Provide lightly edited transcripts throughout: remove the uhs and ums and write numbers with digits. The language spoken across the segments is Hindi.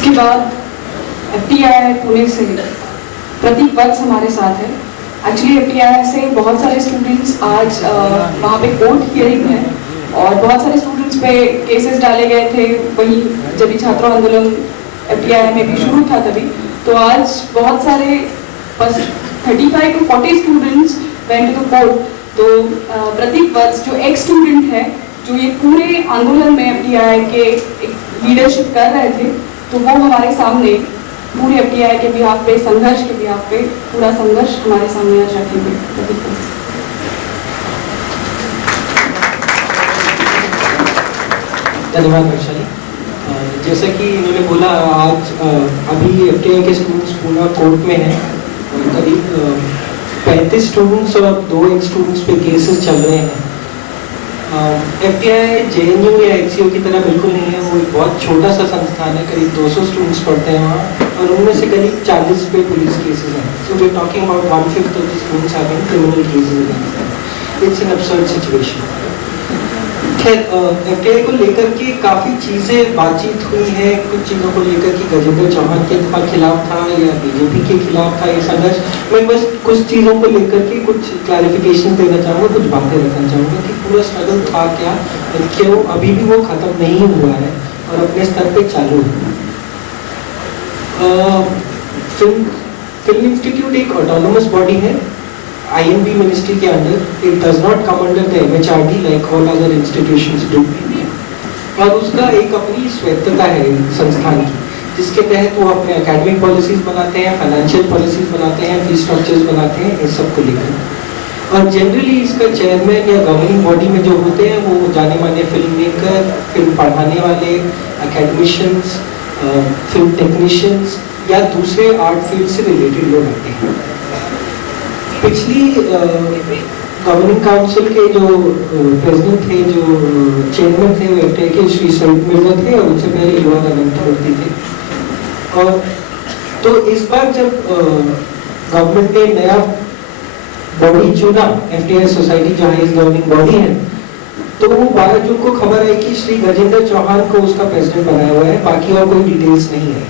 इसके बाद FTI पुणे से प्रतीक वत्स हमारे साथ है। एक्चुअली FTI से बहुत सारे स्टूडेंट्स आज वहाँ पे कोर्ट हियरिंग है और बहुत सारे स्टूडेंट्स पे केसेस डाले गए थे। वहीं जब छात्रों आंदोलन FTI में भी शुरू था तभी, तो आज बहुत सारे बस 35 to 40 students went to the court. तो प्रतीक वत्स जो एक स्टूडेंट है, जो ये पूरे आंदोलन में FTI के लीडरशिप कर रहे थे, तो वो हमारे सामने पूरे FTI के बिहाफ पे, संघर्ष के बिहाफ पे पूरा संघर्ष हमारे सामने आज रखेंगे। धन्यवाद वैशाली। जैसा कि इन्होंने बोला, आज अभी FTI के स्टूडेंट्स पूना कोर्ट में हैं। करीब 35 स्टूडेंट्स और 2 एक स्टूडेंट्स पे केसेस चल रहे हैं। FTI JNU या HCO की तरह बिल्कुल नहीं है। वो एक बहुत छोटा सा संस्थान है, करीब 200 स्टूडेंट्स पढ़ते हैं वहाँ, और उनमें से करीब 40 पे पुलिस केसेस हैं। So we are talking about 1/5 of the students having criminal cases against them. It's an absurd situation. खैर, FTI को लेकर के काफ़ी चीज़ें बातचीत हुई है। कुछ चीज़ों को लेकर कि गजेंद्र चौहान के खिलाफ था या BJP के खिलाफ था ये संघर्ष। मैं बस कुछ चीज़ों को लेकर के कुछ क्लैरिफिकेशन देना चाहूँगा, कुछ बातें रखना चाहूँगा कि पूरा स्ट्रगल था क्या, क्यों अभी भी वो ख़त्म नहीं हुआ है और अपने स्तर पे चालू है। फिल्म इंस्टीट्यूट एक ऑटोनोमस बॉडी है, INB मिनिस्ट्री के under. It does not come under the MHRD like all other institutions do, और उसका एक अपनी स्वायत्तता है संस्थान की, जिसके तहत वो अपने एकेडमिक पॉलिसीज बनाते हैं, फाइनेंशियल पॉलिसीज बनाते हैं, फीस स्ट्रक्चर्स बनाते हैं, इस सब को लेकर। और जनरली इसका चेयरमैन या गवर्निंग बॉडी में जो होते हैं वो जाने माने फिल्म मेकर, फिल्म पढ़ाने वाले, एकेडमिशियंस, फिल्म टेक्नीशियंस या दूसरे आर्ट फील्ड से रिलेटेड लोग आते हैं। पिछली गवर्निंग काउंसिल के जो प्रेसिडेंट थे, जो चेयरमैन थे, वो FTI के श्री सईद मिर्जा थे, और उससे पहले युवा अनंतवर्ती थे। और तो इस बार जब गवर्नमेंट ने नया बॉडी चुना, FTI सोसाइटी जो हाईएस्ट गवर्निंग बॉडी है, तो वो 12 जून को खबर है कि श्री गजेंद्र चौहान को उसका प्रेसिडेंट बनाया हुआ है। बाकी और कोई डिटेल्स नहीं है।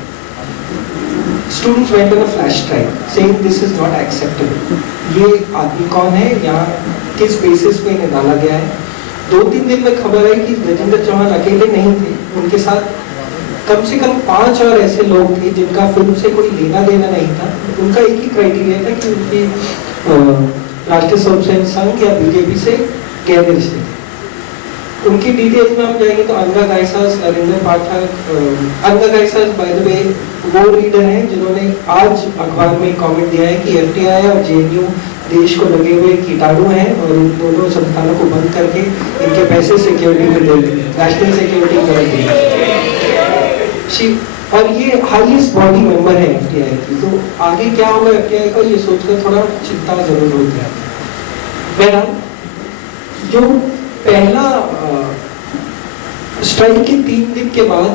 Students went on a flash strike saying this is not acceptable. ये आदमी कौन है, यहाँ किस बेसिस पे इन्हें डाला गया है। 2-3 दिन में खबर है कि गजेंद्र चौहान अकेले नहीं थे, उनके साथ कम से कम 5 और ऐसे लोग थे जिनका फिल्म से कोई लेना देना नहीं था। उनका एक ही क्राइटेरिया था कि उनकी राष्ट्रीय स्वयंसेवक संघ या BJP से गहरे रिश्ते थे। उनकी डिटेल्स में हम जाएंगे तो अनगा गायसास, नरेंद्र पाठक, अनगा गायसास बाय द वे वो रीडर हैं जिन्होंने आज अखबार में कमेंट दिया है कि FTI और JNU देश को लगे हुए कीटाणु हैं और इन दोनों संस्थानों को बंद करके इनके पैसे सिक्योरिटी में दे, नेशनल सिक्योरिटी कर देंगे। और ये हाईएस्ट बॉडी मेंबर है FTI की। तो आगे क्या होगा FTI का, ये सोचकर थोड़ा चिंता जरूर होती है। बहरहाल, जो पहला स्ट्राइक के 3 दिन के बाद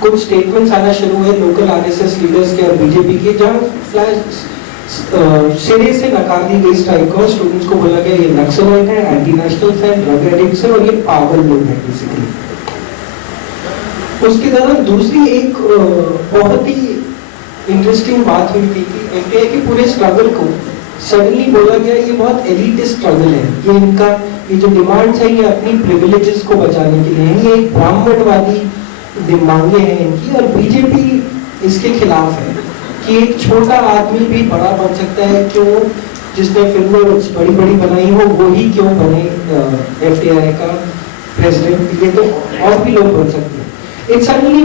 कुछ स्टेटमेंट्स आना शुरू हुए लोकल RSS लीडर्स के और BJP के, जहाँ सिरे से नकार दी गई स्ट्राइक को। स्टूडेंट्स को बोला गया ये नक्सलाइट है, एंटी नेशनल है, ड्रग एडिक्ट्स है और ये पागल लोग हैं बेसिकली। उसके दौरान दूसरी एक बहुत ही इंटरेस्टिंग बात हुई थी कि FTI के पूरे स्ट्रगल को सडनली बोला गया ये बहुत एलिटिस्ट स्ट्रगल है, ये इनका ये जो डिमांड्स है ये अपनी प्रिविलेजेस को बचाने के लिए है, ये एक ब्राह्मणवादी मांगे हैं इनकी। और BJP इसके खिलाफ है कि एक छोटा आदमी भी बड़ा बन सकता है, क्यों जिसने फिल्में बड़ी बड़ी बनाई हो वो ही क्यों बने FTI का प्रेसिडेंट, ये तो और भी लोग बन सकते हैं। इट्स सडनली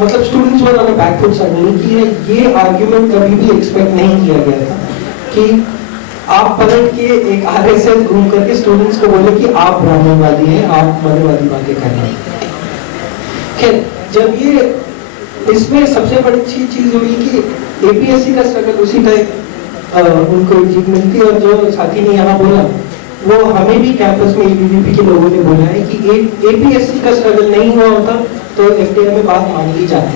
मतलब students were on a back foot suddenly कि ये आर्ग्यूमेंट कभी भी एक्सपेक्ट नहीं किया गया था कि आप पलट के एक RSS घूम करके स्टूडेंट्स को बोले कि आप ब्राह्मणवादी हैं, आप मनुवादी बातें कर रहे हैं। खैर, जब ये इसमें सबसे बड़ी चीज हुई कि APSC का स्ट्रगल उसी टाइम उनको जीत मिलती, और जो साथी ने यहाँ बोला वो हमें भी कैंपस में ABVP के लोगों ने बोला है कि APSC का स्ट्रगल नहीं हुआ होता तो FTI में बात मान ली जाती।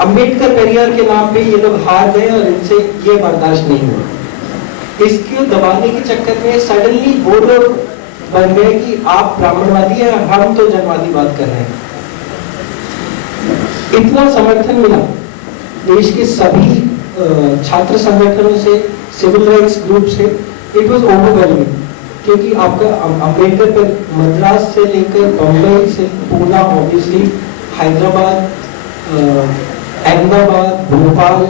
अंबेडकर पेरियार के नाम पे ये लोग हार गए और इनसे ये बर्दाश्त नहीं हुआ। इसको दबाने के चक्कर में सडनली वो लोग बन गए कि आप ब्राह्मणवादी हैं, हम तो जनवादी बात कर रहे हैं। इतना समर्थन मिला देश के सभी छात्र संगठनों से, सिविल राइट्स ग्रुप से, इट वाज ओवरवेलमिंग। क्योंकि आपका अम्बेडकर पर मद्रास से लेकर बम्बई से पूना, ऑब्वियसली हैदराबाद, अहमदाबाद, भोपाल,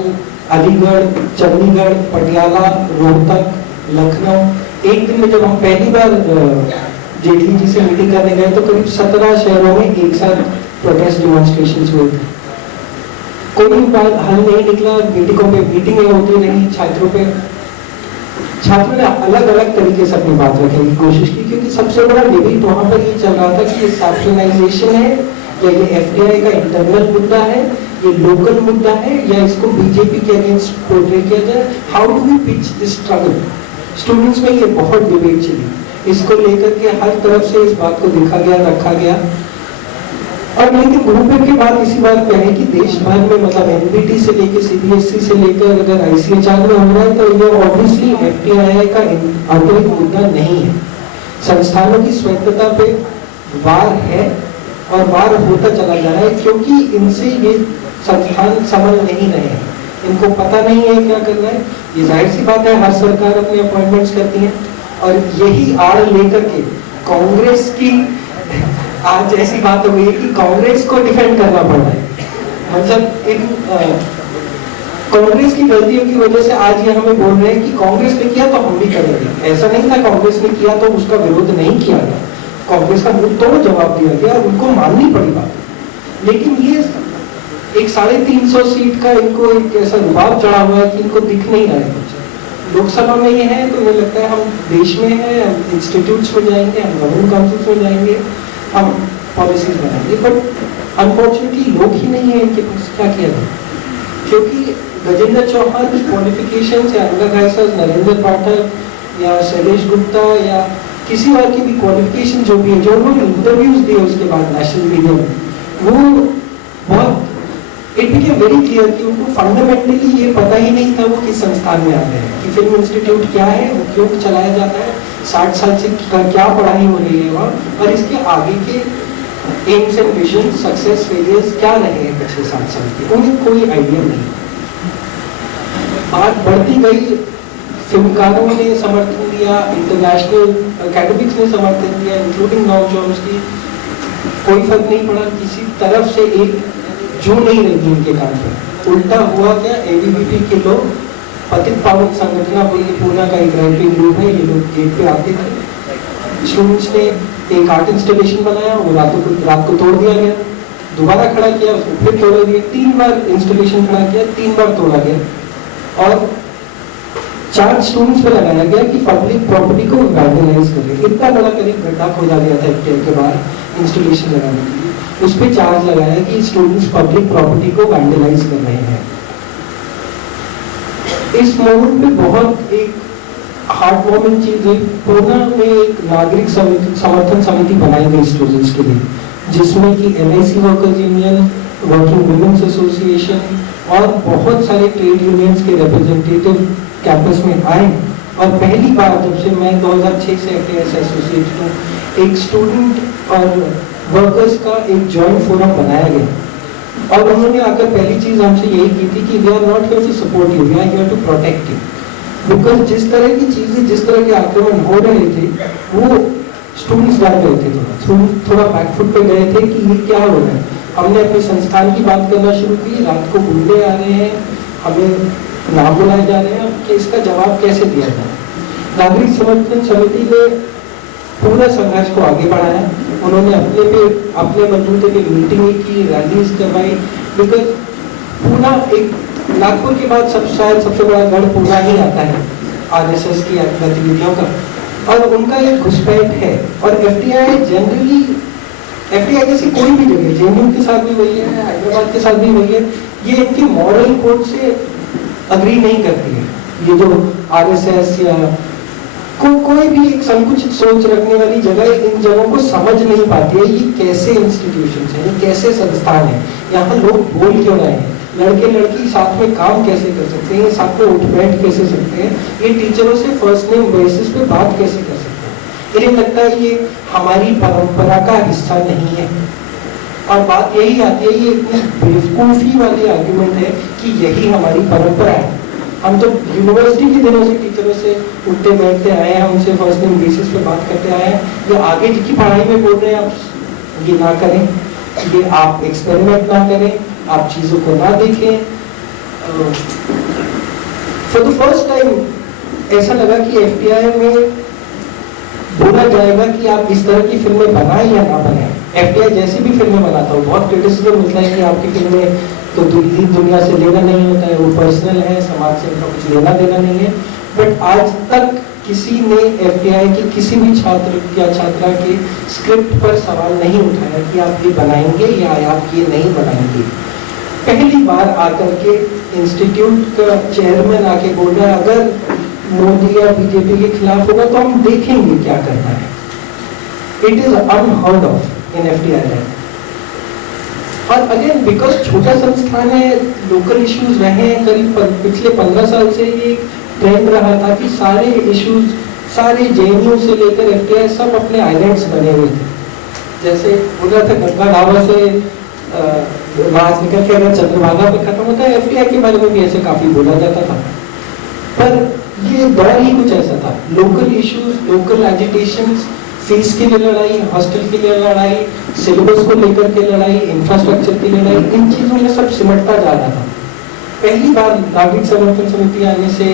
अलीगढ़, चंडीगढ़, पटियाला, रोहतक, लखनऊ, एक दिन में जब हम पहली बार जेटली जी से मीटिंग करने गए तो करीब 17 शहरों में एक साथ प्रोटेस्ट डेमोन्स्ट्रेशंस हुए थे। कोई बात हल नहीं निकला, मीटिंगों पे मीटिंगें होती रही, छात्रों ने अलग अलग तरीके से अपनी बात रखने की कोशिश की, क्योंकि सबसे बड़ा डिबेट वहां पर ये चल रहा था कि ये सेक्शनाइजेशन है या ये एफडीआई का इंटरनल मुद्दा है, ये लोकल मुद्दा है, या इसको बीजेपी के अगेंस्ट पोर्ट्रे किया जाए। How do we pitch this struggle? Students में ये बहुत डिबेट चली, इसको लेकर के हर तरफ से इस बात को देखा गया, रखा गया। और लेकिन ग्रुप के बाद इसी बात पे है कि देश भर में, मतलब एनबीटी से लेकर सीबीएसई से लेकर अगर आईसीएचआर में हो रहा है तो ये ऑब्वियसली एफटीआई का आंतरिक मुद्दा नहीं है। संस्थानों की स्वायत्तता पे वार है और वार होता चला जा रहा है, क्योंकि इनसे ये संस्थान संभल नहीं रहे हैं, इनको पता नहीं है क्या करना है। ये जाहिर सी बात है, हर सरकार अपने अपॉइंटमेंट्स करती है और यही आड़ लेकर के कांग्रेस की आज ऐसी बात हो गई है कि कांग्रेस को डिफेंड करना पड़ रहा है। मतलब इन कांग्रेस की गलतियों की वजह से आज ये हमें बोल रहे हैं कि कांग्रेस ने किया तो हम भी करेंगे। ऐसा नहीं था कांग्रेस ने किया तो उसका विरोध नहीं किया गया, कांग्रेस का मुंह तोड़ जवाब दिया गया, उनको माननी पड़ी बात। लेकिन ये एक 350 सीट का इनको एक ऐसा रुबाब चढ़ा हुआ है कि इनको दिख नहीं रहा है कुछ। लोकसभा में ये है तो मुझे लगता है हम देश में है, हम इंस्टीट्यूट्स में जाएंगे, हम गवर्निंग काउंसिल्स में जाएंगे, हम पॉलिसीज बनाएंगे, बट अनफॉर्चुनेटली लोग ही नहीं है इनके पास। क्या किया जाए? क्योंकि गजेंद्र चौहान की क्वालिफिकेशन या नरेंद्र पाठक या शैलेश गुप्ता या किसी और की भी क्वालिफिकेशन जो भी है, जो उन्होंने इंटरव्यूज दिए उसके बाद नेशनल मीडिया में, वो बहुत इट बिकेम वेरी क्लियर कि उनको फंडामेंटली ये पता ही नहीं था वो किस संस्थान में आ गए हैं, कि फिल्म इंस्टीट्यूट क्या है, वो क्यों चलाया जाता है, 60 साल से क्या पढ़ाई हो रही है वहाँ, और इसके आगे के AIIMS and vision, success, failures क्या रहे हैं पिछले 7 साल के, उन्हें कोई आइडिया नहीं। बात बढ़ती गई, फिल्मकारों ने समर्थन दिया, इंटरनेशनल एकेडमिक्स ने समर्थन दिया, इंक्लूडिंग नॉम चॉम्स्की, कोई फर्क नहीं पड़ा, किसी तरफ से एक जो नहीं रही इनके काम पे। उल्टा हुआ क्या, एबीवीपी के लोग, पतित पावन संगठन पूना का एक राइट विंग ग्रुप है, ये लोग गेट पे आते थे, स्टूडेंट्स ने एक आर्ट इंस्टॉलेशन बनाया, वो रात को तोड़ दिया गया, दोबारा खड़ा किया, उसको फिर तोड़ा गया, 3 बार इंस्टॉलेशन खड़ा किया, 3 बार तोड़ा गया, और चार्ज स्टूडेंट्स पे लगाया गया कि पब्लिक प्रॉपर्टी को वैंडलाइज कर रहे हैं। इतना बड़ा करीब गड्ढा खोदा गया था एक के बाद इंस्टॉलेशन लगाने के लिए, उस पर चार्ज लगाया कि स्टूडेंट्स पब्लिक प्रॉपर्टी को वैंडलाइज कर रहे हैं। इस मोमेंट पे बहुत एक हार्ट वार्मिंग चीज है, पूना में एक नागरिक समर्थन समिति बनाई गई स्टूडेंट्स के लिए, जिसमें कि NIC workers union, working women's association और बहुत सारे ट्रेड यूनियंस के रिप्रेजेंटेटिव कैंपस में आए। और पहली बार जब से मैं 2006 से एफटीआई एसोसिएटेड हूँ, एक स्टूडेंट और वर्कर्स का एक जॉइंट फोरम बनाया गया, और उन्होंने आकर पहली चीज हमसे यही की थी कि we are not here to support you, we are here to protect you. Because जिस तरह की चीजें, जिस तरह के आक्रमण हो रहे थे, वो स्टूडेंट्स डर गए थे, थोड़ा बैकफुट पे गए थे कि ये क्या हो रहा है। हमने अपने संस्थान की बात करना शुरू की, रात को गुंडे आ रहे हैं, हमें ना बुलाए जा रहे हैं, कि इसका जवाब कैसे दिया जाए। नागरिक समर्थन समिति ने पूरा संघर्ष को आगे बढ़ाया, उन्होंने अपने बलबूते पे मीटिंग की, रैलीज करवाई, बिकॉज पूना एक नागपुर के बाद सबसे बड़ा गढ़ पूना ही आता है आरएसएस की गतिविधियों का, और उनका एक घुसपैठ है। और एफटीआई जनरली, एफटीआई जैसी कोई भी जगह, जेएनयू के साथ भी वही है, हैदराबाद के साथ भी वही है, ये इनके मॉरल कोड से अग्री नहीं करती है। ये जो आरएसएस या कोई भी एक संकुचित सोच रखने वाली जगह इन जगहों को समझ नहीं पाती है, ये कैसे इंस्टीट्यूशन है, ये कैसे संस्थान है, यहाँ लोग बोल क्यों रहे हैं, लड़के लड़की साथ में काम कैसे कर सकते हैं, साथ में उठ बैठ कैसे सकते हैं, ये टीचरों से फर्स्ट नेम बेसिस पे बात कैसे कर सकते हैं। इन्हें लगता है ये हमारी परंपरा का हिस्सा नहीं है। और बात यही आती है, ये इतनी बेवकूफ़ी वाली आर्ग्यूमेंट है कि यही हमारी परंपरा है। हम तो यूनिवर्सिटी के दिनों से टीचरों से उठते बैठते आए हैं, उनसे फर्स्ट नेम बेसिस पे बात करते आए हैं। ये आगे की पढ़ाई में बोल रहे हैं आप ये ना करें, ये आप एक्सपेरिमेंट ना करें, आप चीज़ों को ना देखें। फॉर द फर्स्ट टाइम ऐसा लगा कि एफटीआई में बोला जाएगा कि आप इस तरह की फिल्में बनाएं या ना बनाएं। एफटीआई जैसी भी फिल्में बनाता हूँ, बहुत क्रिटिसिज्म मिलता है कि आपकी फिल्में तो दुनिया से लेना नहीं होता है, वो पर्सनल है, समाज से उनका कुछ लेना देना नहीं है। बट आज तक किसी ने एफटीआई के किसी भी छात्र या छात्रा के स्क्रिप्ट पर सवाल नहीं उठाया कि आप ये बनाएंगे या आप ये नहीं बनाएंगे। पहली बार आकर के इंस्टीट्यूट का चेयरमैन आके बोल रहा है अगर मोदी या बीजेपी के खिलाफ होगा तो हम देखेंगे क्या करना है। It is unheard of in FTI. और अगेन बिकॉज छोटा संस्थान है, लोकल इश्यूज रहे हैं, करीब पिछले 15 साल से ये ट्रेंड रहा था कि सारे इश्यूज, सारे जेएनयू से लेकर एफटीआई सब अपने आइलैंड्स बने हुए थे। जैसे बोल रहा था गंगा ढाबा से राज निकल के अगर चंद्रभागा पे खत्म होता है, एफटीआई के बारे में भी ऐसे काफी बोला जाता था। पर ये दौर ही कुछ ऐसा था, local issues, local agitations, fees के लिए लड़ाई, हॉस्टल के लिए लड़ाई, सिलेबस को लेकर के लड़ाई, इंफ्रास्ट्रक्चर की लड़ाई, इन चीजों में सब सिमटता जा रहा था। पहली बार नागरिक समर्थन समिति आने से,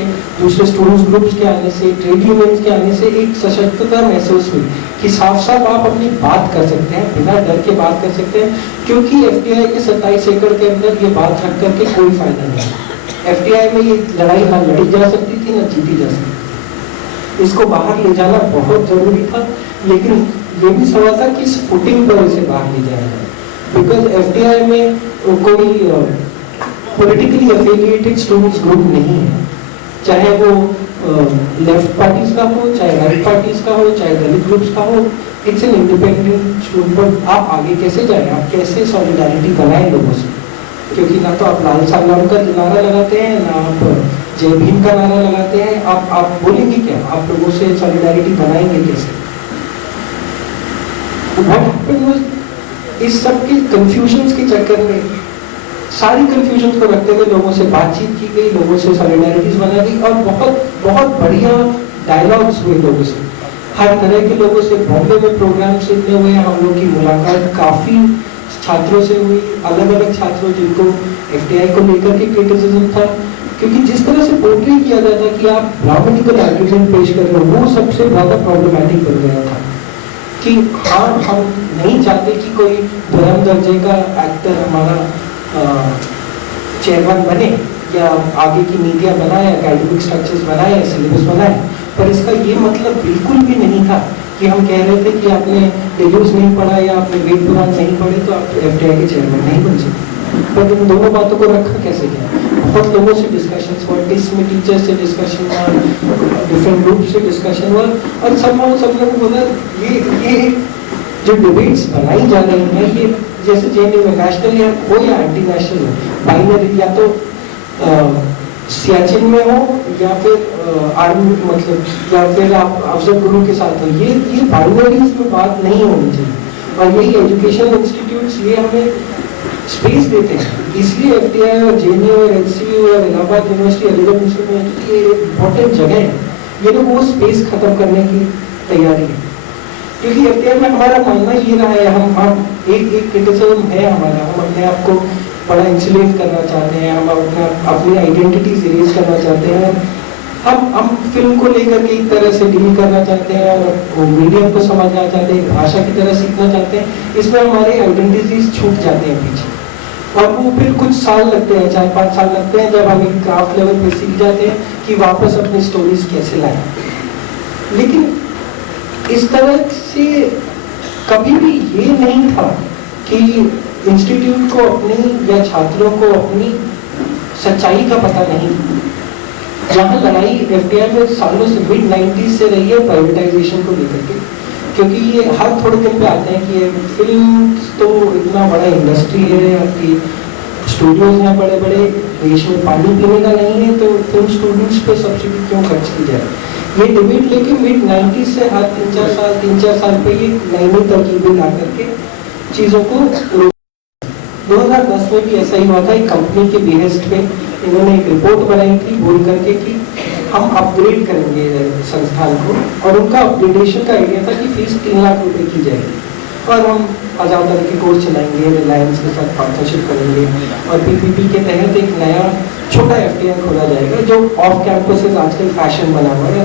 दूसरे स्टूडेंट्स ग्रुप्स के आने से, ट्रेड यूनियंस के आने से एक सशक्तता महसूस हुई कि साफ साफ आप अपनी बात कर सकते हैं, बिना डर के बात कर सकते हैं, क्योंकि एफटीआई के 27 एकड़ के अंदर ये बात रख करके कोई फायदा नहीं है। एफटीआई में ये लड़ाई ना लड़ी जा सकती थी ना जीती जा सकती थी। इसको बाहर ले जाना बहुत जरूरी था, लेकिन ये भी सवाल था कि इस फुटिंग पर इसे बाहर ले जाया जाए। बिकॉज एफटीआई में कोई पॉलिटिकली एफिलिएटेड स्टूडेंट्स ग्रुप नहीं है, चाहे वो लेफ्ट पार्टीज का हो, चाहे राइट पार्टीज का हो, चाहे दलित ग्रुप्स का हो। It's an independent student. आप आगे कैसे जाएं, आप कैसे सॉलिडारिटी बनाएं लोगों से, क्योंकि ना तो आप लाल सलाम का नारा लगाते हैं, ना आप जय भीम का नारा लगाते हैं। आप बोलेंगे क्या, आप लोगों से सॉलिडारिटी बनाएंगे कैसे? इस सब के कंफ्यूजन के चक्कर में, सारी कंफ्यूजन को रखते हुए लोगों से बातचीत की गई, लोगों से सॉलिडारिटीज बना गई और बहुत बहुत बढ़िया डायलॉग्स हुए लोगों से, हर तरह के लोगों से। बॉम्बे में प्रोग्राम्स इतने हुए, हम लोग की मुलाकात काफी छात्रों से हुई, अलग अलग छात्रों जिनको एफटीआई को लेकर के क्रिटिसिज्म था, क्योंकि जिस तरह से पोर्ट्रे किया जाता कि आप ब्राह्मणिकल आर्ग्यूमेंट पेश कर रहे हो, वो सबसे ज्यादा प्रॉब्लमैटिक बन गया था। कि हाँ, हम नहीं चाहते कि कोई धर्म दर्जे का एक्टर हमारा चेयरमैन बने या आगे की नीतियां बनाए, एकेडमिक स्ट्रक्चर्स बनाए, सिलेबस बनाए, पर इसका ये मतलब बिल्कुल भी नहीं था कि हम कह रहे थे कि आपने डेल्यूज नहीं पढ़ा या आपने वेद पुराण नहीं पढ़े तो आप एफटीआई के चेयरमैन नहीं बन सकते। पर इन दोनों बातों को रखा कैसे गया? बहुत लोगों से डिस्कशन हुआ, टिस में टीचर से डिस्कशन हुआ, डिफरेंट ग्रुप से डिस्कशन हुआ, और सब लोगों को बोला ये जो डिबेट्स बनाई जा रही हैं, ये जैसे जेएनयू में नेशनल हो या एंटी नेशनल हो, बाइनरी, या तो सियाचिन में हो या फिर आर्मी, मतलब या फिर आप अफजल गुरु के साथ हो, ये बाइनरीज में बात नहीं होनी चाहिए। और यही एजुकेशन इंस्टीट्यूट्स ये हमें स्पेस देते हैं, इसलिए एफटीआई और जेएनयू और एचसीयू और इलाहाबाद यूनिवर्सिटी, अलीगढ़ मुस्लिम यूनिवर्सिटी ये इम्पोर्टेंट जगह है। ये लोग वो स्पेस खत्म करने की तैयारी है, क्योंकि एफटीआई में हमारा मानना ये रहा है, हम एक क्रिटिसिज्म है हमारा, हम अपने आप को बड़ा इंसुलेट करना चाहते हैं, हम अपनी आइडेंटिटीज इरेज करना चाहते हैं, हम फिल्म को लेकर के एक तरह से डील करना चाहते हैं और मीडियम को समझना चाहते हैं, भाषा की तरह सीखना चाहते हैं। इसमें हमारे आइडेंटिटीज छूट जाते हैं पीछे, और वो फिर कुछ साल लगते हैं, 4-5 साल लगते हैं, जब हम एक क्राफ्ट लेवल पे सीख जाते हैं कि वापस अपनी स्टोरीज कैसे लाएं। लेकिन इस तरह से कभी भी ये नहीं था कि इंस्टीट्यूट को अपनी या छात्रों को अपनी सच्चाई का पता नहीं। जहाँ लड़ाई एफटीआई में सालों से मिड-90s से रही है प्राइवेटाइजेशन को लेकर के, क्योंकि ये हर थोड़े दिन पे आते हैं कि फिल्म तो इतना बड़ा इंडस्ट्री है, आपकी स्टूडियोज हैं बड़े बड़े, देश में पानी पीने का नहीं है तो फिल्म स्टूडेंट्स पे सब्सिडी क्यों खर्च की जाए। ये डिबेट लेके मिड-90s से हर 3-4 साल पे ये नई तरकीबें ला करके चीज़ों को 2010 में भी ऐसा ही हुआ था। एक कंपनी के बेहेस्ट पे इन्होंने एक रिपोर्ट बनाई थी बोल करके कि हम अपग्रेड करेंगे संस्थान को, और उनका अपग्रेडेशन का आइडिया था कि फीस 3 लाख रुपए की जाएगी और हम 1000 तरह के कोर्स चलाएंगे, रिलायंस के साथ पार्टनरशिप करेंगे और पीपीपी के तहत एक नया छोटा एफटीआई खोला जाएगा जो ऑफ कैंपसेस आजकल फैशन बना हुआ है।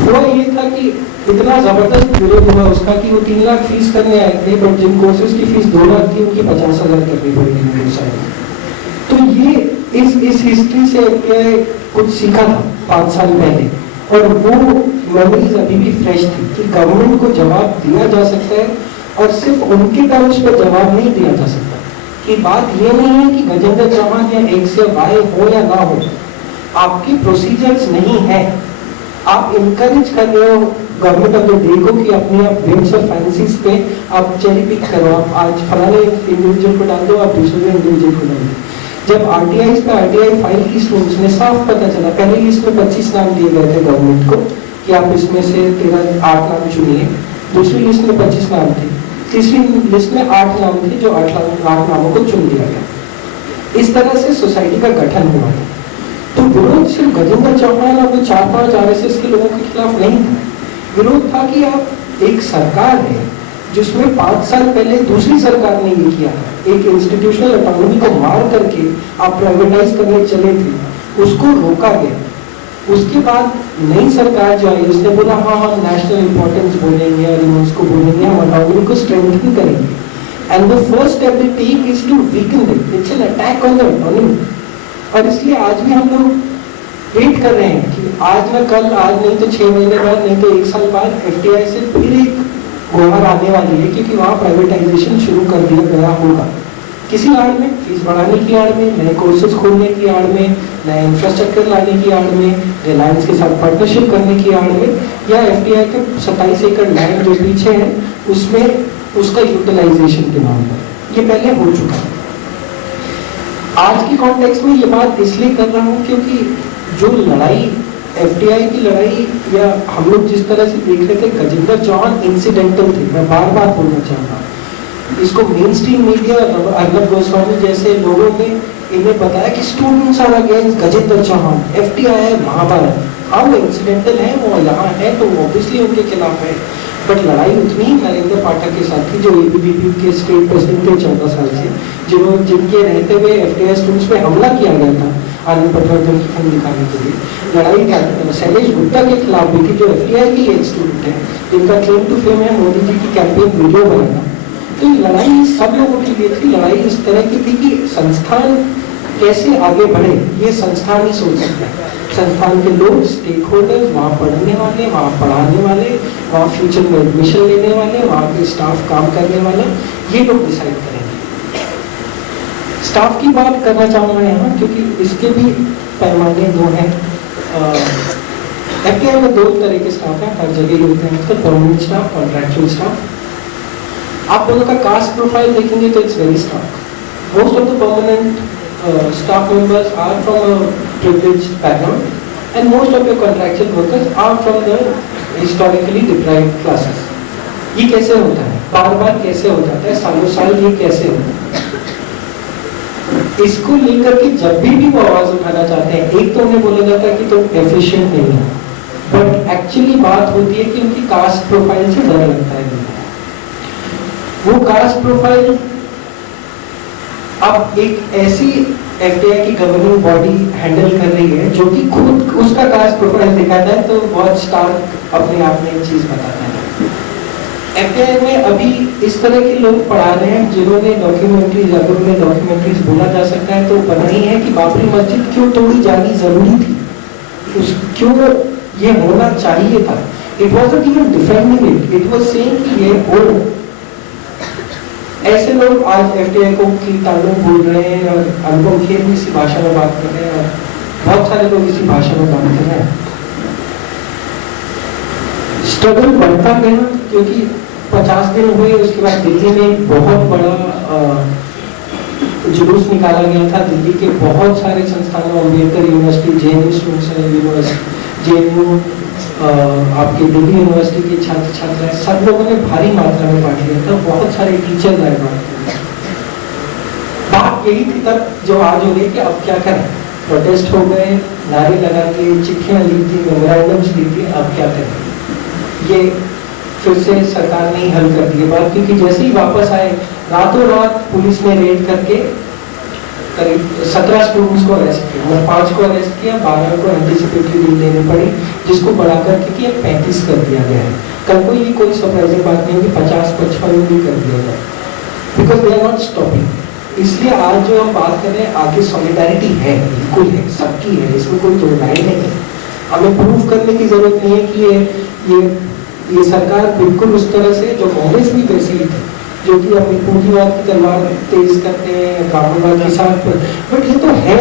हुआ ये था कि इतना जबरदस्त विरोध हुआ उसका कि वो 3 लाख फीस करने आए थे, बट जिन कोर्सेज की फीस 2 लाख थी उनकी 50,000 करनी पड़ेगी उनको साइन। तो ये इस हिस्ट्री से एफटीआई कुछ सीखा था 5 साल पहले, और वो मेमोरीज अभी भी फ्रेश थी कि गवर्नमेंट को जवाब दिया जा सकता है और सिर्फ उनके टर्म्स पे जवाब नहीं दिया जा सकता। कि बात ये नहीं है कि गजेंद्र चौहान या X या Y हो या ना हो, आपकी प्रोसीजर्स नहीं है, आप इनकरेज कर रहे हो गवर्नमेंट ऑफ द डे को कि अपने आप विंग्स और फैंसीज पे आप चेरी पिक करो, आप आज फलाने इंडिविजुअल को डाल दो, आप दूसरे इंडिविजुअल को डाल दो। जब आरटीआई पे आरटीआई फाइल की स्टूडेंट्स में साफ पता चला, पहले लिस्ट में 25 नाम दिए गए थे गवर्नमेंट को कि आप इसमें से 8 नाम चुनिए, दूसरी लिस्ट में 25 नाम थे, तीसरी लिस्ट में 8 नाम थे जो 8 नामों को चुन लिया गया। इस तरह से सोसाइटी का गठन हुआ था। तो विरोध सिर्फ गजेंद्र चौहान और वो 4-5 आरएसएस के लोगों के खिलाफ नहीं था, विरोध था कि आप एक सरकार है जिसमें 5 साल पहले दूसरी सरकार ने ये किया, एक इंस्टीट्यूशनल ऑटोनॉमी को मार करके आप प्राइवेटाइज करने चले थे, उसको रोका गया। उसके बाद नई सरकार जो आई उसने बोला हाँ हम नेशनल इंपॉर्टेंस बोलेंगे और यूनेस्को बोलेंगे, हम ऑटोनॉमी को स्ट्रेंथन करेंगे, and the first step they take is to weaken it, it's an attack on the autonomy. और इसलिए आज भी हम लोग वेट कर रहे हैं कि आज न कल, आज नहीं तो 6 महीने बाद, नहीं तो 1 साल बाद एफटीआई से फिर एक गोहर आने वाली है, क्योंकि वहाँ प्राइवेटाइजेशन शुरू कर दिया गया होगा किसी आड़ में, फीस बढ़ाने की आड़ में, नए कोर्सेज खोलने की आड़ में, नए इंफ्रास्ट्रक्चर लाने की आड़ में, रिलायंस के साथ पार्टनरशिप करने की आड़ में, या एफटीआई के 27 एकड़ लैंड जो पीछे है उसमें उसका यूटिलाइजेशन के नाम पर। ये पहले हो चुका है। आज की कॉन्टेक्स्ट में ये बात इसलिए कर रहा हूँ क्योंकि जो लड़ाई एफटीआई की लड़ाई, या हम लोग जिस तरह से देख रहे थे गजेंद्र चौहान इंसिडेंटल थे, मैं बार बार बोलना चाहता हूँ, इसको mainstream media Arnab Goswami जैसे लोगों ने इन्हें बताया कि students are against Gajendra Chauhan, FTI है महाभारत। हाँ वो इंसिडेंटल है, वो यहाँ है तो ऑब्वियसली उनके खिलाफ है, बट लड़ाई उतनी नरेंद्र पाठक के साथ थी जो एबीवीपी के स्टेट प्रेसिडेंट थे 14 साल से, जिनके रहते हुए एफटीआई स्टूडेंट्स पे हमला किया गया था आनंद पटवर्धन की फिल्म दिखाने के लिए। लड़ाई शैलेश गुप्ता के खिलाफ भी थी जो एफटीआई की एक स्टूडेंट है, जिनका क्लेम टू फेम है मोदी जी की कैंपेन वीडियो बनाना। तो लड़ाई सब लोगों के लिए थी, लड़ाई इस तरह की थी कि संस्थान कैसे आगे बढ़े ये संस्थान ही सोच सकता है। संस्थान के लोग, स्टेक होल्डर्स, वहाँ पढ़ने वाले, वहाँ पढ़ाने वाले, वहाँ फ्यूचर में एडमिशन लेने वाले, वहाँ के स्टाफ काम करने वाले, ये लोग डिसाइड करेंगे। स्टाफ की बात करना चाहूँगा यहाँ क्योंकि इसके भी पैमाने 2 हैं। एफटीआई में 2 तरह के स्टाफ हैं, हर जगह होते हैं, मतलब परमानेंट स्टाफ, कॉन्ट्रैक्चुअल स्टाफ। आप दोनों का कास्ट प्रोफाइल देखेंगे तो it's very stark. Most of the permanent staff members are from a privileged background and most of your contractual workers are from the historically deprived classes. ये कैसे होता है, बार बार कैसे हो जाता है, सालों साल ये कैसे होता है, इसको लेकर के जब भी वो आवाज उठाना चाहते हैं, एक तो उन्हें बोला जाता है कि तुम एफिशिएंट नहीं हो, बट एक्चुअली बात होती है कि उनकी कास्ट प्रोफाइल से डर लगता है। वो कास्ट प्रोफाइल अब एक ऐसी एफटीआई की गवर्निंग बॉडी हैंडल कर रही है जो कि खुद उसका कास्ट प्रोफाइल दिखाता है, तो बहुत स्टार्क अपने आप में एक चीज बताता है। एफटीआई में अभी इस तरह के लोग पढ़ा रहे हैं जिन्होंने डॉक्यूमेंट्रीज, अगर उन्हें डॉक्यूमेंट्रीज बोला जा सकता है तो बनाई है कि बाबरी मस्जिद क्यों तोड़ी जानी जरूरी थी, क्यों ये होना चाहिए था। It was not even defending it, it was saying कि ये हो। ऐसे लोग आज एफटीआई को की ताल्लुक बोल रहे हैं और अनुपम खेर भी इसी भाषा में बात कर रहे हैं और बहुत सारे लोग इसी भाषा में बात कर रहे हैं। स्ट्रगल बढ़ता गया क्योंकि 50 दिन हुए, उसके बाद दिल्ली में बहुत बड़ा जुलूस निकाला गया था। दिल्ली के बहुत सारे संस्थानों, Ambedkar university, JNU students university, JNU आपके दिल्ली यूनिवर्सिटी के छात्र छात्राएं सब लोगों ने भारी मात्रा में भाग लिया था, बहुत सारे टीचर आए बात यही थी तब जो आज हो गई कि अब क्या करें, प्रोटेस्ट हो गए, नारे लगा के, चिट्ठियां ली थी, मेमोरेंडम्स ली थी, अब क्या करें। ये फिर से सरकार ने ही हल कर दिए बात, क्योंकि जैसे ही वापस आए रातों रात पुलिस ने रेड करके करीब 17 स्टूडेंट्स को अरेस्ट किया, मतलब 5 को अरेस्ट किया, 12 को एंटीसिपेटरी लीव देनी पड़ी, जिसको बढ़ाकर क्योंकि अब 35 कर दिया गया है। कल को ये कोई सरप्राइजिंग बात नहीं कि 50-55 भी कर दिया जाए, because they are not stopping. इसलिए आज जो हम बात कर रहे हैं, आगे सॉलिडारिटी है, बिल्कुल है, सबकी है, इसमें कोई दो राय नहीं है। हमें प्रूव करने की जरूरत नहीं है कि ये सरकार बिल्कुल उस तरह से, जो कांग्रेस भी वैसी ही थी, जो कि अपनी पूंजीवाद की तलवार तेज करते हैं ब्राह्मणवाद के साथ, बट ये तो है।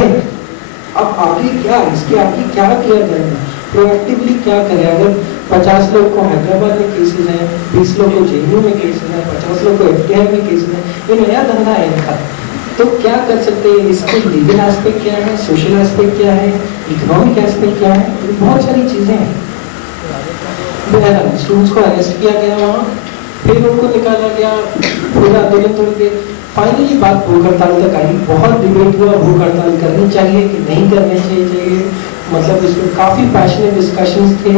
अब आगे क्या, इसके आगे क्या किया जाएगा, प्रोएक्टिवली क्या करें। अगर 50 लोग को हैदराबाद में केसेस हैं, 20 लोग को जेएनयू में केसेस हैं, 50 लोग को एफटीआई में केसेस हैं, ये नया धंधा है इनका, तो क्या कर सकते हैं। इसके लीगल एस्पेक्ट क्या है, सोशल एस्पेक्ट क्या है, इकोनॉमिक एस्पेक्ट क्या है, बहुत सारी चीजें हैं। स्टूडेंट्स को अरेस्ट किया गया वहाँ, फिर उनको निकाला गया, फिर आंदोलन तोड़ के फाइनली बात भूख हड़ताल तक आई। बहुत डिबेट हुआ, भूख हड़ताल करनी चाहिए कि नहीं करनी चाहिए, मतलब इसमें काफी पैशनेट डिस्कशंस थे।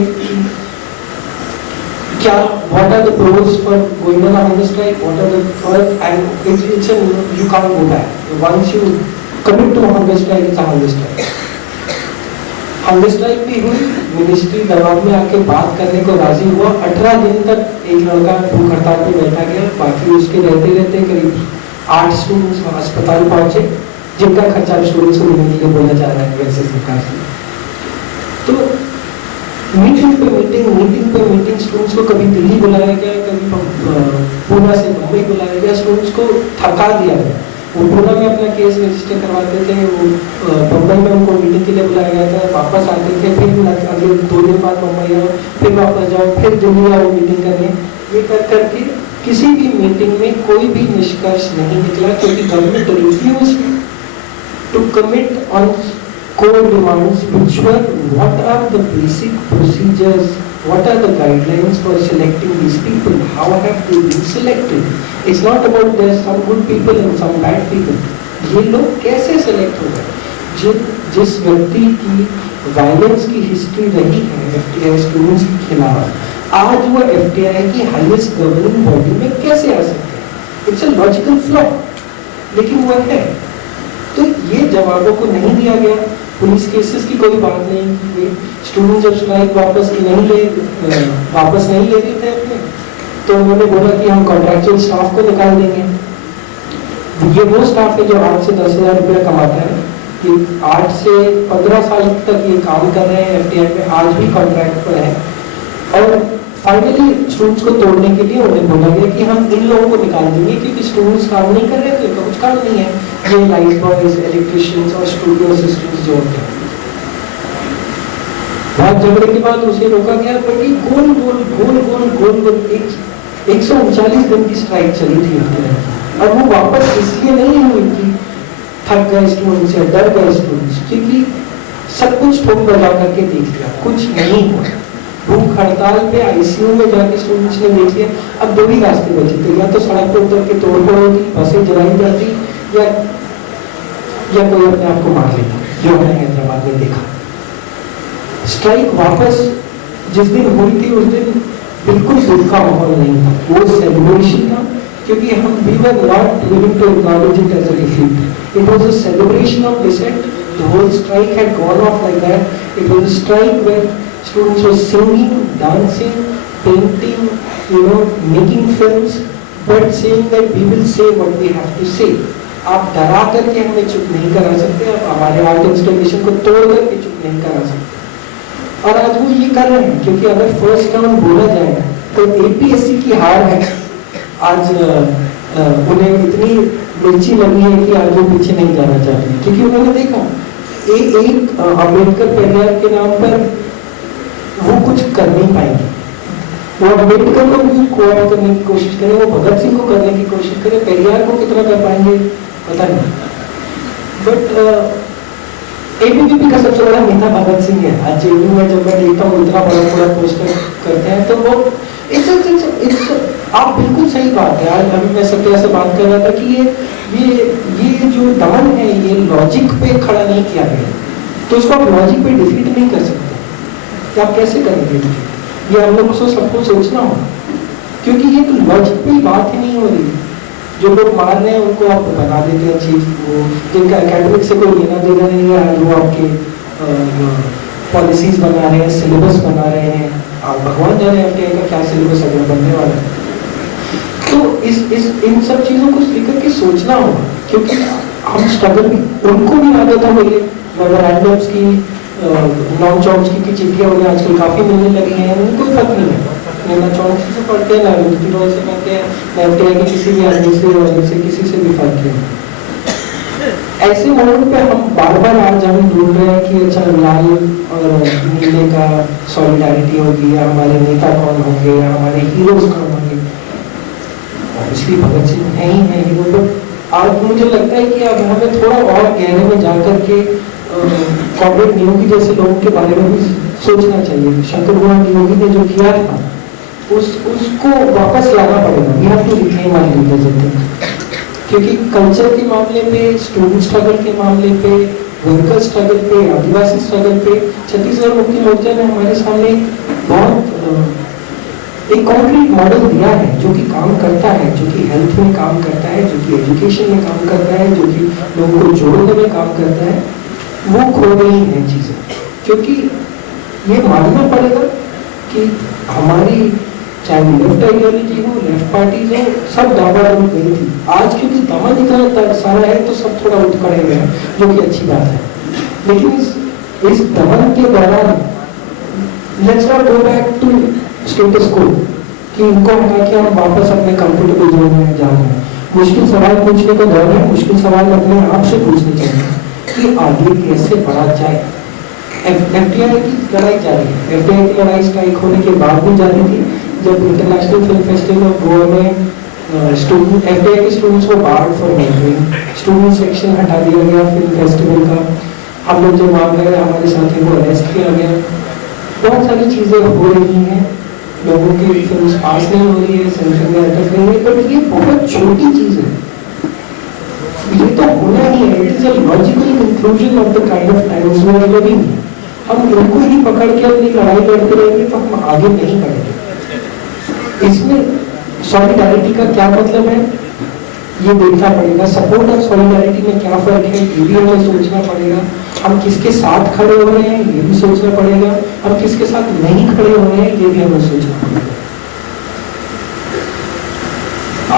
क्या what are the pros for going on hunger strike, what are the pros, and it's you can't go back once you commit to hunger strike, it's a hunger strike. Hunger strike भी हुई, मिनिस्ट्री दबाव में आके बात करने को राजी हुआ। 18 दिन तक एक लड़का भूख हड़ताल पे बैठा गया, बाकी उसके रहते रहते करीब 8 स्टूडेंट्स अस्पताल पहुंचे, जिनका खर्चा स्टूडेंट्स को देने के लिए बोला जा रहा है वैसे सरकार से। तो मीटिंग पे मीटिंग स्टूडेंट्स को कभी दिल्ली बुलाया गया, कभी पूना से मुंबई बुलाया गया, स्टूडेंट्स को थका दिया गया। वो पूना में अपना केस रजिस्टर करवाते थे, वो मुंबई में उनको मीटिंग के लिए बुलाया गया था, वापस आते थे, फिर अगले 2 दिन बाद मुंबई आओ, फिर वापस जाओ, फिर दिल्ली आओ मीटिंग करने। ये कर करके किसी भी मीटिंग में कोई भी निष्कर्ष नहीं निकला, क्योंकि government refuse to commit on core demands, which were what are the basic procedures, what are the guidelines for selecting these people, how have they been selected. It's not about there's some good people and some bad people. ये लोग कैसे सेलेक्ट हो गए। जिस व्यक्ति की वायलेंस की हिस्ट्री रही है एफटीआई स्टूडेंट्स के खिलाफ, आज वो एफटीआई की हाईएस्ट गवर्निंग बॉडी में कैसे आ सकते हैं। इट्स अ लॉजिकल फ्लॉ, लेकिन वो है। तो ये जवाबों को नहीं दिया गया। पुलिस केसेस की कोई बात नहीं की गई। स्टूडेंट जब स्ट्राइक वापस नहीं ले रहे थे अपने, तो उन्होंने बोला कि हम कॉन्ट्रैक्चुअल स्टाफ को निकाल देंगे। ये वो स्टाफ है जो 8 से 10,000 रुपया कमाता है, कि 8 से 15 साल तक ये काम कर रहे हैं एफटीआई में, आज भी कॉन्ट्रैक्ट पर है। और फाइनली स्टूडेंट्स को तोड़ने के लिए उन्हें बोला गया कि हम इन लोगों को निकाल देंगे, क्योंकि स्टूडेंट्स काम नहीं कर रहे, तो इनका कुछ काम नहीं है। ये लाइट बॉयज, इलेक्ट्रिशियंस और स्टूडियो असिस्टेंट्स जो होते हैं। बहुत झगड़े के बाद उसे रोका गया, बट ये गोल 139 दिन की स्ट्राइक चली थी। और वो वापस इसलिए नहीं हुई कि थक गए स्टूडेंट्स या डर गए स्टूडेंट्स, क्योंकि सब कुछ ठोक बजा करके देख लिया, कुछ नहीं हुआ। भूख हड़ताल पे आईसीयू में जाके स्टूडेंट्स ने देख लिया। अब 2 ही रास्ते बचे थे, या तो सड़क पर उतर के तोड़फोड़ होती, बसें जलाई जाती, या कोई अपने आप को मार लेता, जो हमने हैदराबाद में देखा। स्ट्राइक वापस जिस दिन हुई थी, उस दिन बिल्कुल दुख का माहौल नहीं था, वो सेलिब्रेशन था, क्योंकि हम we were not willing to acknowledge it as a defeat. It was a celebration of dissent. The whole strike had gone off like that. It was a strike where students were singing, dancing, painting, making films, but saying that we will say what we have to say. आप डरा करके हमें चुप नहीं करा सकते, आप हमारे आर्ट इंस्टॉलेशन को तोड़ करके चुप नहीं करा सकते। और आज वो ये कर रहे हैं, क्योंकि अगर फर्स्ट राउंड बोला जाए तो एपीएससी की हार है। आज उन्हें इतनी मिर्ची लगी है कि आज वो पीछे नहीं जाना चाहते, क्योंकि उन्होंने देखा एक अम्बेडकर पेरियार के नाम पर वो कुछ कर नहीं पाएंगे। वो अम्बेडकर को भी कोऑर्ड करने की कोशिश करें, वो भगत सिंह को करने की कोशिश करें, पेरियार को कितना कर पाएंगे पता नहीं। बट एबीवीपी का सबसे बड़ा नेता भगत सिंह है। आज जेएनयू में जब मैं देखता हूँ इतना बड़ा पोस्टर करते हैं तो वो इट्स आप बिल्कुल सही बात है। आज अभी मैं सत्या से बात कर रहा था कि ये जो दमन है ये लॉजिक पे खड़ा नहीं किया गया, तो इसको आप लॉजिक पे डिफीट नहीं कर सकते। तो आप कैसे करेंगे डिफीट? ये हम लोग को सबको सोचना होगा, क्योंकि ये तो लॉजिक पे बात ही नहीं हो रही। जो लोग मान रहे हैं उनको आप बना देते हैं चीफ, वो जिनका एकेडमिक से कोई लेना देना नहीं है, वो आपके पॉलिसीज बना रहे हैं, सिलेबस बना रहे हैं। आप भगवान जाने एफटीआई का क्या सिलेबस अगर बनने वाला है। तो इन सब चीजों को लेकर के सोचना होगा, क्योंकि हम स्ट्रगल भी उनको भी आदत हो गई है। मेमोरेंडम्स की नॉन चॉम्स्की की चिट्ठियां उन्हें आजकल काफी मिलने लगी हैं, उनको कोई फर्क नहीं है। ना चॉम्स्की से पढ़ते हैं, ना रुद्र रॉय से पढ़ते हैं, ना एफटीआई के किसी भी आदमी से किसी से भी फर्क नहीं। ऐसे मोमेंट पे हम बार बार आज हम ढूंढ रहे हैं कि अच्छा लाल और नीले का सॉलिडारिटी होगी, या हमारे नेता कौन होंगे, या हमारे हीरोज कौन होंगे। ऑब्वियसली भगत सिंह है ही है हीरो। बट आज मुझे लगता है कि अब हमें थोड़ा और गहरे में जाकर के कॉमरेड नियोगी जैसे लोगों के बारे में भी सोचना चाहिए। शंकर कुमार नियोगी ने जो किया था उसको वापस लाना पड़ेगा। We have to reclaim our leaders, क्योंकि कल्चर के मामले पे, स्टूडेंट स्ट्रगल के मामले पे, वर्कर स्ट्रगल पे, आदिवासी स्ट्रगल पे छत्तीसगढ़ मुक्ति मोर्चा ने हमारे सामने बहुत एक कॉन्क्रीट मॉडल दिया है जो कि काम करता है, जो कि हेल्थ में काम करता है, जो कि एजुकेशन में काम करता है, जो कि लोगों को जोड़ने में काम करता है। वो खो गई हैं चीजें, क्योंकि ये मानना पड़ेगा कि हमारी चाहे लेफ्ट आइडियोलॉजी हो, लेफ्ट पार्टीज हो, सब दाबादाबी गई थी। आज क्योंकि दमन इतना सारा है तो सब थोड़ा उठ खड़े हुए हैं, जो कि अच्छी बात है। लेकिन इस दमन के दौरान let's not go back to status quo, कि इनको हटा के हम वापस अपने कंफर्टेबल जोन में जा रहे हैं। मुश्किल सवाल पूछने का दौर है, मुश्किल सवाल अपने आप से पूछने चाहिए कि आगे कैसे बढ़ा जाए। एफटीआई की लड़ाई जारी है। एफटीआई की लड़ाई स्ट्राइक होने के बाद भी जारी थी। जब international film festival of Goa में स्टूडेंट एफटीआई के स्टूडेंट्स को barred for mentoring, student section हटा दिया गया फिल्म फेस्टिवल का। हम लोग जो मांग रहे हैं हमारे साथी को अरेस्ट किया गया। बहुत सारी चीजें हो रही हैं, लोगों की फिल्म पास नहीं हो रही है, सेंसर में अटक रही है, बट ये बहुत छोटी चीज है। ये तो होना ही है। It is a logical conclusion of the kind of times we are living. हम इनको ही पकड़ के अपनी लड़ाई लड़ते रहेंगे तो हम आगे नहीं बढ़ेंगे। इसमें सॉलिडारिटी का क्या मतलब है ये देखना पड़ेगा। सपोर्ट और सॉलिडारिटी में क्या फर्क है ये भी हमें सोचना पड़ेगा। हम किसके साथ खड़े हो रहे हैं ये भी सोचना पड़ेगा। हम किसके साथ नहीं खड़े हो रहे हैं ये भी हमें सोचना पड़ेगा।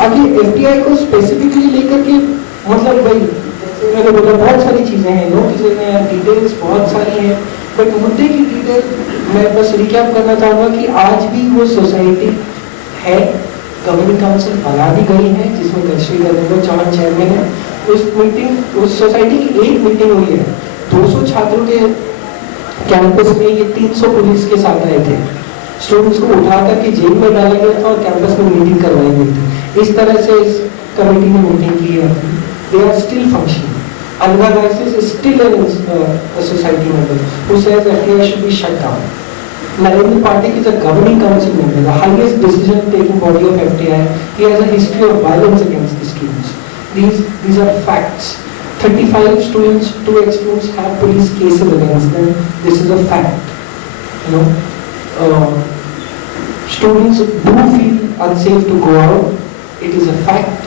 आगे एफटीआई को स्पेसिफिकली लेकर के मतलब भाई जैसे मैंने बोला बहुत सारी चीजें हैं, नोटिस हैं, डिटेल्स बहुत सारी हैं, बट मुद्दे की डिटेल मैं बस रिकैप करना चाहूंगा कि आज भी वो सोसाइटी है, गवर्निंग काउंसिल बना दी गई है जिसमें दर्शी गणेंद्र चौहान चेयरमैन है। उस सोसाइटी की एक मीटिंग हुई है। 200 छात्रों के कैंपस में ये 300 पुलिस के साथ आए थे। स्टूडेंट्स को उठाकर के जेल में डाला गया था और कैंपस में मीटिंग करवाई गई थी। इस तरह से इस कमेटी ने मीटिंग की है। They are still functioning. Anwar Garces is still a society member who says FTI should be shut down. Narendra Patil is a governing council member, the highest decision-taking body of FTI. He has a history of violence against the students. These are facts. 35 students, 2 ex-students have police cases against them. This is a fact. You know, students do feel unsafe to go out. It is a fact.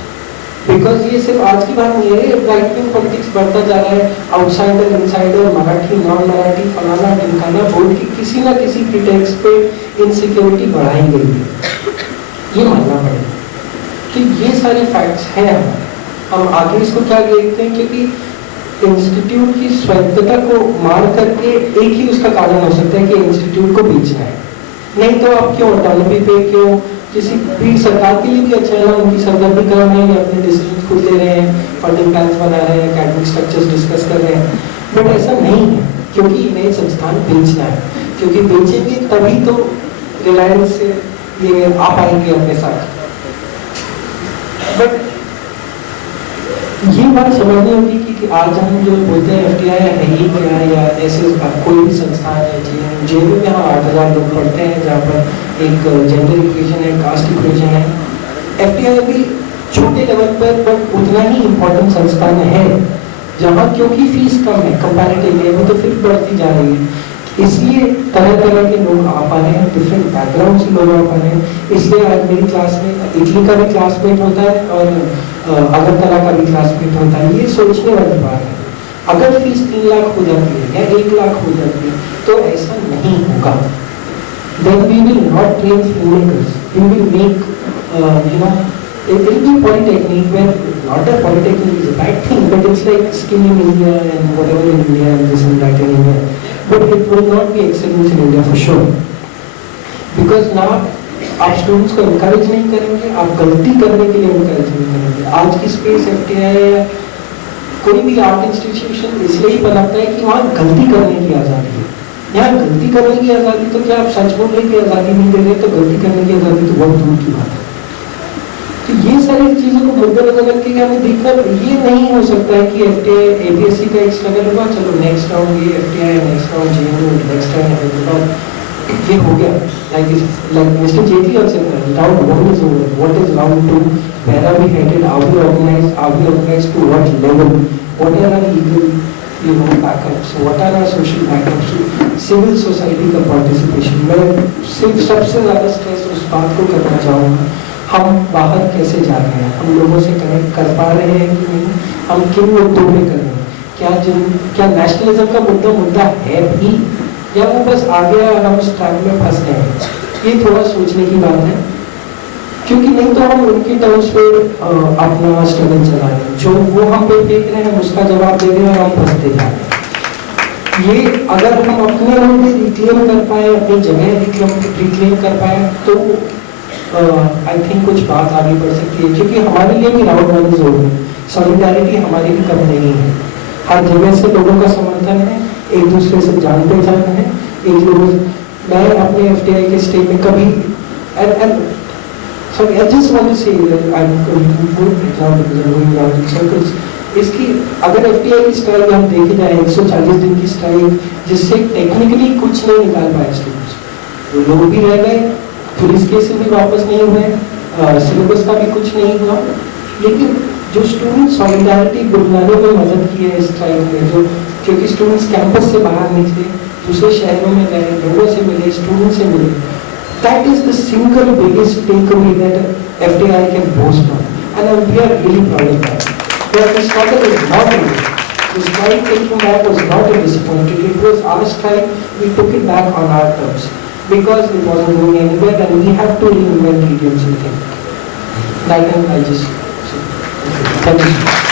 Because ये सिर्फ आज की बात नहीं है, राइट विंग पॉलिटिक्स बढ़ता जा रहा है। Outsider, insider, Marathi, non Marathi, फलाना ढिमकाना, बोर्ड की किसी ना किसी प्रीटेक्स्ट पे इनसिक्योरिटी बढ़ाई गई है। ये मानना पड़ेगा कि ये सारे फैक्ट्स हैं। हम आगे इसको क्या देखते हैं, क्योंकि इंस्टीट्यूट की स्वायत्तता को मार करके एक ही उसका कारण हो सकता है कि इंस्टीट्यूट को बेचना है। नहीं तो आप क्यों ऑटोनॉमी पे क्यों किसी भी सरकार के लिए भी अच्छा है ना, उनकी सरदर्दी कर रहे हैं, अपने डिसीजन खुद ले रहे हैं, फंडिंग प्लान्स बना रहे हैं, एकेडमिक स्ट्रक्चर्स डिस्कस कर रहे हैं। बट ऐसा नहीं है, क्योंकि इन्हें संस्थान बेचना है। क्योंकि बेचेंगे तभी तो रिलायंस से ये आ पाएंगे अपने साथ। बट ये बात समझनी होगी कि आज हम जो बोलते हैं एफटीआई है ही क्या, या ऐसे कोई भी संस्थान है जेएनयू में, हाँ 8,000 लोग पढ़ते हैं, जहाँ पर एक जेंडर इक्वेशन है, कास्ट इक्वेशन है। एफटीआई भी छोटे लेवल पर बट उतना ही इम्पोर्टेंट संस्थान है, जहाँ क्योंकि फीस कम है कंपैरेटिवली, वो तो फिर बढ़ती जा रही है, इसलिए तरह तरह के लोग आ पा रहे हैं, डिफरेंट बैकग्राउंड से लोग आ पा रहे हैं। इसलिए आज मेरी क्लास में इटली का भी क्लासमेट होता है और अगरतला का भी क्लासमेट होता है। ये सोचने वाली बात है, अगर फीस 3 लाख हो जाती है या 1 लाख हो जाती है तो ऐसा नहीं होगा। Then we will not train filmmakers. We will make, it will be polytechnic where not that polytechnic is a bad thing, but it's like skill in India and whatever in India and this and that in India. But it will not be excellence in India for sure. Because now आप स्टूडेंट्स को इनकरेज नहीं करेंगे, आप गलती करने के लिए इनकरेज नहीं करेंगे। आज की स्पेस एफटीआई या कोई भी आर्ट इंस्टीट्यूशन इसलिए ही बनाता है कि वहाँ गलती करने की आज़ादी है। यहाँ गलती करने की आज़ादी तो क्या, आप सच बोलने की आज़ादी नहीं दे रहे, तो गलती करने की आज़ादी तो बहुत दूर की बात है। तो ये सारी चीज़ों को मद्देनजर रख के हमें देखना, ये नहीं हो सकता है कि एफटीआई एपीएससी का एक स्ट्रगल हुआ, चलो नेक्स्ट राउंड ये FTI, next round JNU, next time Hyderabad, ये हो गया। Like Mr. Jaitley also said, round 1 is over. What is round 2? Where are we headed? Are we organized? Are we organized to what level? What are our legal, backups? What are our social backups? Civil society का participation. मैं सिर्फ सबसे ज़्यादा स्ट्रेस उस बात को करना चाहूँगा, हम बाहर कैसे जा रहे हैं, हम लोगों से कनेक्ट कर पा रहे हैं कि नहीं, हम किन मुद्दों पे कर रहे हैं, क्या नेशनलिज्म का मुद्दा है भी, या वो बस आ गया और हम उस ट्रैक में फंस गए हैं। ये थोड़ा सोचने की बात है, क्योंकि नहीं तो हम उनके टर्म्स पे अपना स्ट्रगल चला रहे हैं, जो वो हम पे फेंक रहे हैं उसका जवाब दे रहे हैं और हम फंसते जा रहे हैं। ये अगर हम अपने रोल रिक्लेम कर पाए, अपनी जगह रिक्लेम कर पाए, तो आई थिंक कुछ बात आगे बढ़ सकती है, क्योंकि हमारे लिए भी राउंड 1 इज ओवर। सॉलिडारिटी हमारी भी कम नहीं है, हर जगह से लोगों का समर्थन है, एक दूसरे से जान पहचान है। एक लोग, मैं अपने एफटीआई के स्टे में कभी sorry, I just want to say that I'm going down because I'm going around in circles. इसकी अगर एफटीआई की स्ट्राइक हम देखे जाए 140 दिन की स्ट्राइक, जिससे टेक्निकली कुछ नहीं निकाल पाए स्टूडेंट्स, वो लोग भी रह गए, पुलिस केस भी वापस नहीं हुए, सिलेबस का भी कुछ नहीं हुआ, लेकिन जो स्टूडेंट सॉलिडारिटी बुलाने में मदद की है इस स्ट्राइक में, जो क्योंकि स्टूडेंट्स कैंपस से बाहर निकले, दूसरे शहरों में गए, लोगों से मिले, स्टूडेंट से मिले, that is the single biggest takeaway that FTI can boast of, and we are really proud of that. But the struggle is not over. The strike taking back was not a disappointment. It was our strike. We took it back on our terms because it wasn't going anywhere, and we have to reinvent idioms and things. That I just say. Thank you.